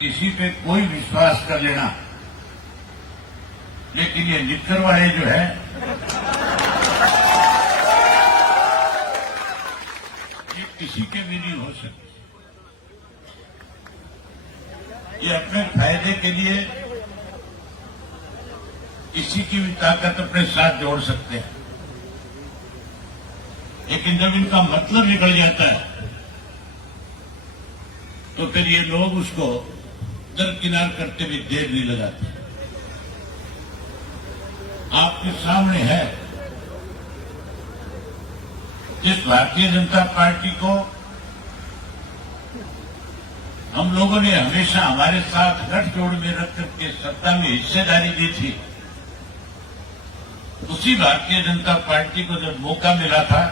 किसी पे कोई विश्वास कर लेना, लेकिन ये निक्कर वाले जो है ये किसी के भी नहीं हो सकते। ये अपने फायदे के लिए किसी की भी ताकत अपने साथ जोड़ सकते हैं, लेकिन जब इनका मतलब निकल जाता है तो फिर ये लोग उसको दरकिनार करते भी देर नहीं लगाते। आपके सामने है जिस भारतीय जनता पार्टी को हम लोगों ने हमेशा हमारे साथ गठजोड़ में रख करके सत्ता में हिस्सेदारी दी थी, उसी भारतीय जनता पार्टी को जब मौका मिला था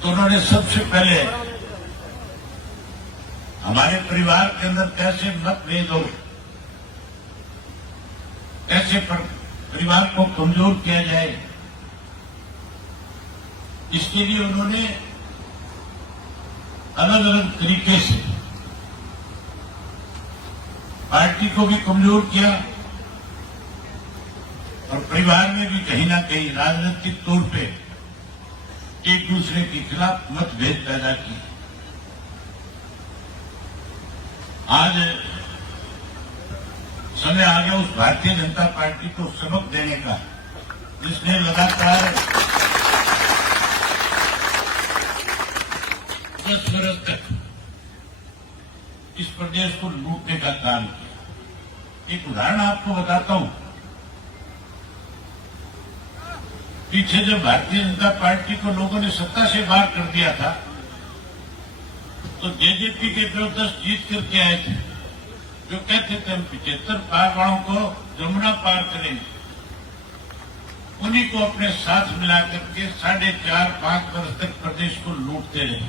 तो उन्होंने सबसे पहले हमारे परिवार के अंदर कैसे मतभेद हो, कैसे परिवार को कमजोर किया जाए, इसके लिए उन्होंने अलग अलग तरीके से पार्टी को भी कमजोर किया और परिवार में भी कहीं ना कहीं राजनीतिक तौर पे एक दूसरे के खिलाफ मतभेद पैदा किए। आज समय आ गया उस भारतीय जनता पार्टी को सबक देने का, जिसने लगातार 10 वर्ष तक इस प्रदेश को लूटने का काम किया। एक उदाहरण आपको बताता हूं। पीछे जब भारतीय जनता पार्टी को लोगों ने सत्ता से बाहर कर दिया था तो जेजेपी के जो 10 जीत करके आए थे, जो कहते थे हम 75 पार वालों को जमुना पार करेंगे, उन्हीं को अपने साथ मिला करके 4.5-5 वर्ष तक प्रदेश को लूटते रहे।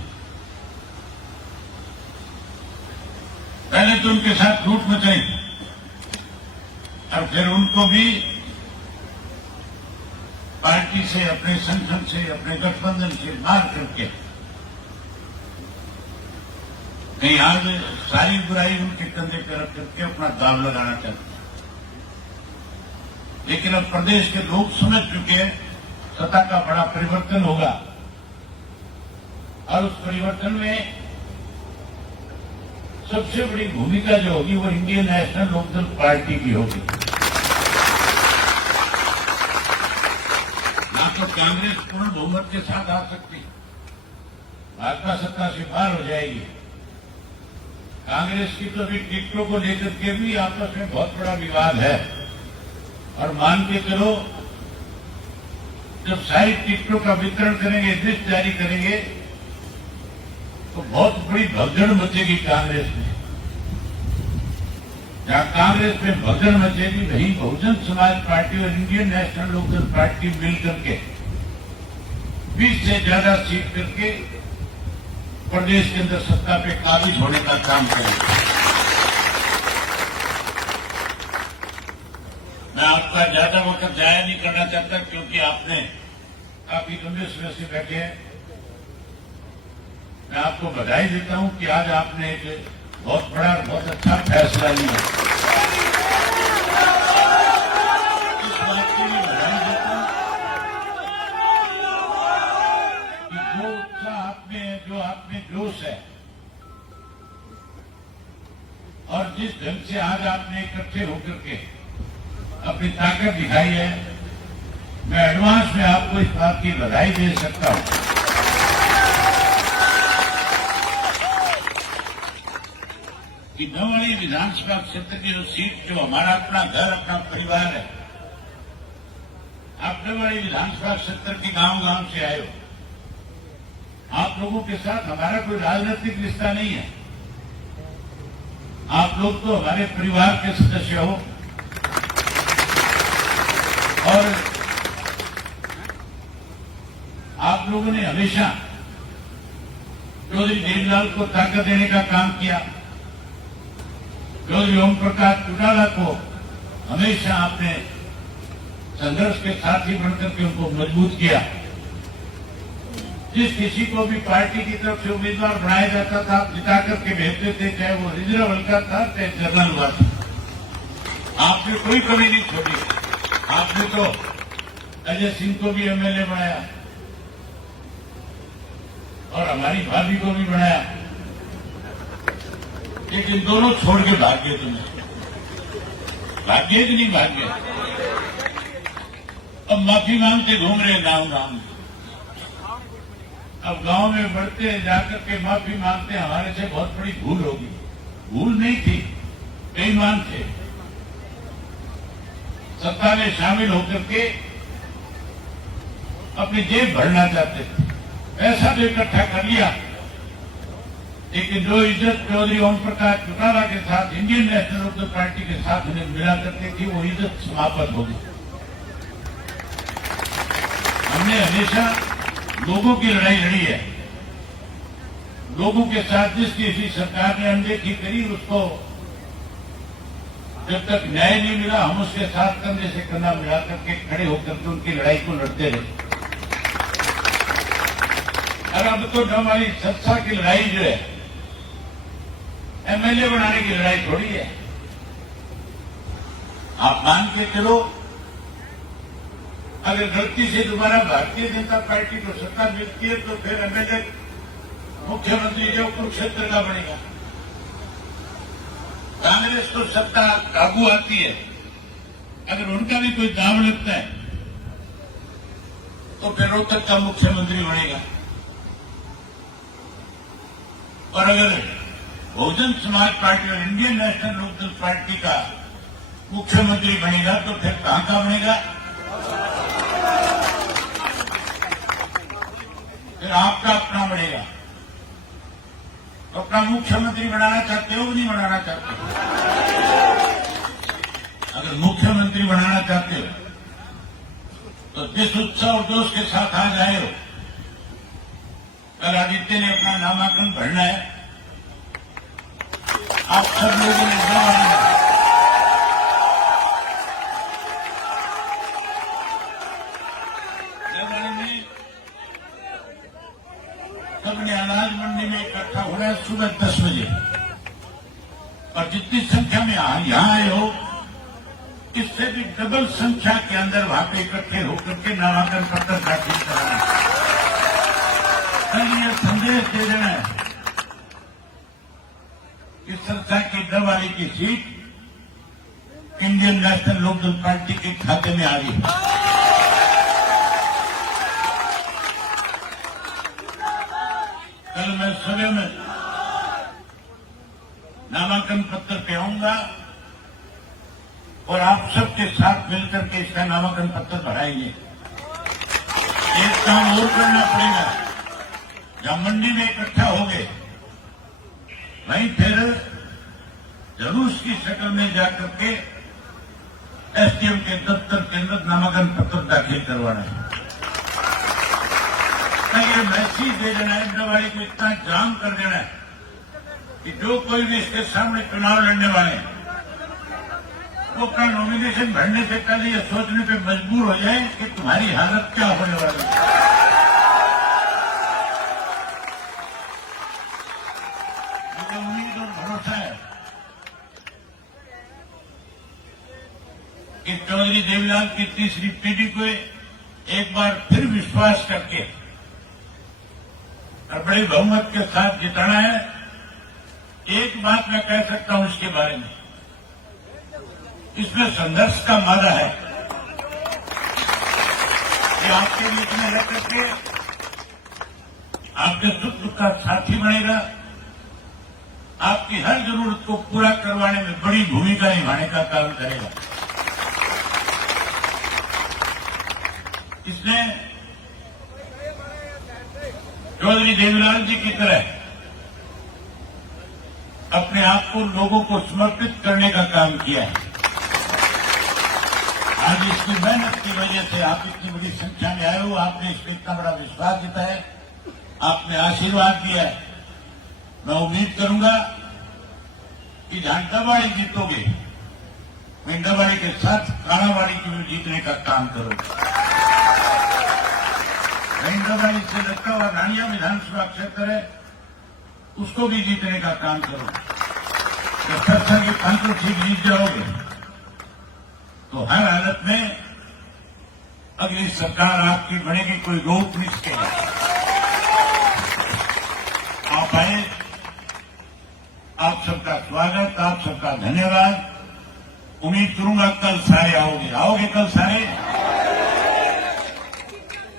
पहले तो उनके साथ लूट मचाई और फिर उनको भी पार्टी से, अपने संगठन से, अपने गठबंधन से मार करके कहीं आज सारी बुराई उनके कंधे पर रख करके अपना दाव लगाना चाहते हैं। लेकिन अब प्रदेश के लोग समझ चुके हैं सत्ता का बड़ा परिवर्तन होगा और उस परिवर्तन में सबसे बड़ी भूमिका जो होगी वो इंडियन नेशनल लोकदल पार्टी की होगी। ना तो कांग्रेस पूर्ण बहुमत के साथ आ सकती, भाजपा सत्ता से बाहर हो जाएगी। कांग्रेस की तो अभी टिकटों को लेकर के भी आपस में बहुत बड़ा विवाद है और मान के चलो जब सारी टिकटों का वितरण करेंगे, लिस्ट जारी करेंगे तो बहुत बड़ी भगदड़ मचेगी कांग्रेस में। जहां कांग्रेस में भगदड़ मचेगी वहीं बहुजन समाज पार्टी और इंडियन नेशनल लोकदल पार्टी मिलकर के 20 से ज्यादा सीट करके प्रदेश के अंदर सत्ता पे काबिज होने का काम करेंगे। मैं आपका ज्यादा वक्त जाया नहीं करना चाहता क्योंकि आपने काफी लंबे समय से बैठे हैं। मैं आपको बधाई देता हूं कि आज आपने एक बहुत बड़ा, बहुत अच्छा फैसला लिया। इस बात के लिए बधाई देता हूं कि जो उत्साह आप में है, जो आप में जोश है और जिस ढंग से आज आपने इकट्ठे होकर के अपनी ताकत दिखाई है, मैं एडवांस में आपको इस बात की बधाई दे सकता हूं कि नवाड़ी विधानसभा क्षेत्र की जो सीट, जो हमारा अपना घर, अपना परिवार है, आप नवाड़ी विधानसभा क्षेत्र के गांव-गांव से आए हो। आप लोगों के साथ हमारा कोई राजनीतिक रिश्ता नहीं है। आप लोग तो हमारे परिवार के सदस्य हो और आप लोगों ने हमेशा चौधरी देवीलाल को ताकत देने का काम किया। चौधरी ओम प्रकाश चौटाला को हमेशा आपने संघर्ष के साथी बनकर के उनको मजबूत किया। जिस किसी को भी पार्टी की तरफ से उम्मीदवार बनाया जाता था आप जिता करके भेजते थे, चाहे वो रिजर्व हल्का था चाहे जनरल हुआ था। आपने कोई कमी नहीं छोड़ी। आपने तो अजय सिंह को भी एमएलए बनाया और हमारी भाभी को भी बनाया, लेकिन दोनों छोड़ के भाग गए। तुम्हें भाग्य कि नहीं भाग्य? अब माफी मांगते घूम रहे गांव गांव में। अब गांव में बढ़ते जाकर के माफी मांगते हमारे से बहुत बड़ी भूल होगी। भूल नहीं थी, बेईमान थे। सत्ता में शामिल होकर के अपनी जेब भरना चाहते थे, पैसा भी इकट्ठा कर लिया, लेकिन जो इज्जत चौधरी ओम प्रकाश चौटाला के साथ इंडियन नेशनल लोकदल पार्टी के साथ उन्हें मिला करती थी, वो इज्जत समाप्त हो गई। हमने हमेशा लोगों की लड़ाई लड़ी है। लोगों के साथ जिस किसी सरकार ने अनदेखी करी उसको जब तक न्याय नहीं मिला हम उसके साथ कंधे से कंधा मिला करके खड़े होकर के उनकी लड़ाई को लड़ते रहे। और अब तो हमारी संस्था की लड़ाई जो है एमएलए बनाने की लड़ाई थोड़ी है। आप मान के चलो, अगर गलती से दोबारा भारतीय जनता पार्टी को सत्ता मिलती है तो फिर एमएलए मुख्यमंत्री जो कुरुक्षेत्र का बनेगा। कांग्रेस को सत्ता काबू आती है, अगर उनका भी कोई दाम लगता है तो फिर रोहतक का मुख्यमंत्री बनेगा। और अगर बहुजन समाज पार्टी और इंडियन नेशनल लोकदल पार्टी का मुख्यमंत्री बनेगा तो फिर कहां का बनेगा? फिर आपका अपना बनेगा। तो अपना मुख्यमंत्री बनाना चाहते हो कि नहीं बनाना चाहते हो? अगर मुख्यमंत्री बनाना चाहते हो तो जिस उत्साह और जोश के साथ आज आए हो, कल आदित्य ने अपना नामांकन भरना है। आप सब लोगों ने देवाली में सबने अनाज मंडी में इकट्ठा होना है सुबह 10 बजे, और जितनी संख्या में यहां आए हो इससे भी डबल संख्या के अंदर वहां पे इकट्ठे होकर के नामांकन पत्र दाखिल कराना। कल ये संदेश दे देना है कि संस्था की डबवाली की seat Indian national Lokdal party के खाते में आ रही है। कल मैं सुबह में नामांकन पत्र पे आऊंगा और आप सबके साथ मिलकर के इसका नामांकन पत्र भराएंगे। एक काम और करना पड़ेगा, जहां मंडी में इकट्ठा हो गए वहीं फिर जुलूस की शक्ल में जाकर के एसडीएम के दफ्तर के अंदर नामांकन पत्र दाखिल करवाना है। ये मैसेज दे देना है, डबवाली को इतना जाम कर देना है कि जो कोई भी इसके सामने चुनाव लड़ने वाले हैं वो अपना नॉमिनेशन भरने से पहले ये सोचने पे मजबूर हो जाए कि तुम्हारी हालत क्या होने वाली है। मुझे उम्मीद और भरोसा है कि चौधरी देवीलाल की तीसरी पीढ़ी को एक बार फिर विश्वास करके और बड़े बहुमत के साथ जिताना है। एक बात मैं कह सकता हूं इसके बारे में, इसमें संघर्ष का मादा है कि आपके बीच में रह करके आपके सुख दुख का साथी बनेगा, आपकी हर जरूरत को पूरा करवाने में बड़ी भूमिका निभाने का काम करेगा। इसने चौधरी देवीलाल जी की तरह अपने आप को लोगों को समर्पित करने का काम किया है। आज इसकी मेहनत की वजह से आप इतनी बड़ी संख्या में आए हो, आपने इस पर इतना बड़ा विश्वास जताया है, आपने आशीर्वाद दिया है। मैं उम्मीद करूंगा कि जहां डबवाली जीतोगे मैं डबवाली के साथ काणावाली की भी जीतने का काम करूंगा। महेंद्रगढ़ से लगता हुआ रानिया विधानसभा क्षेत्र है, उसको भी जीतने का काम करो। जब सत्ता की पंच ठीक जीत जाओगे तो हर हालत में अगली सरकार आपकी बनेगी, कोई रोक नहीं सकेगा। आप आए, आप सबका स्वागत, आप सबका धन्यवाद। उम्मीद करूंगा कल सारे आओगे कल सारे।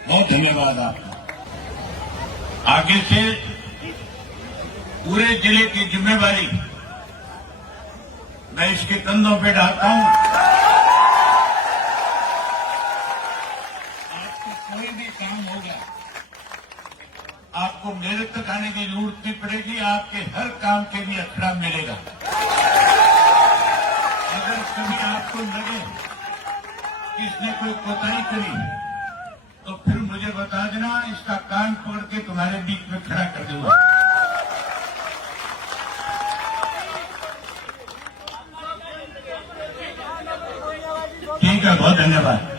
बहुत धन्यवाद आपका। आगे से पूरे जिले की जिम्मेवारी मैं इसके कंधों पे डालता हूं। आपको कोई भी काम होगा, आपको मेरे तक आने की जरूरत नहीं पड़ेगी, आपके हर काम के लिए अखड़ा मिलेगा। अगर कभी आपको लगे कि इसने कोई कोताही करी तो फिर मुझे बता देना, इसका कान पकड़ के तुम्हारे बीच में खड़ा कर दूंगा। ठीक है, बहुत धन्यवाद।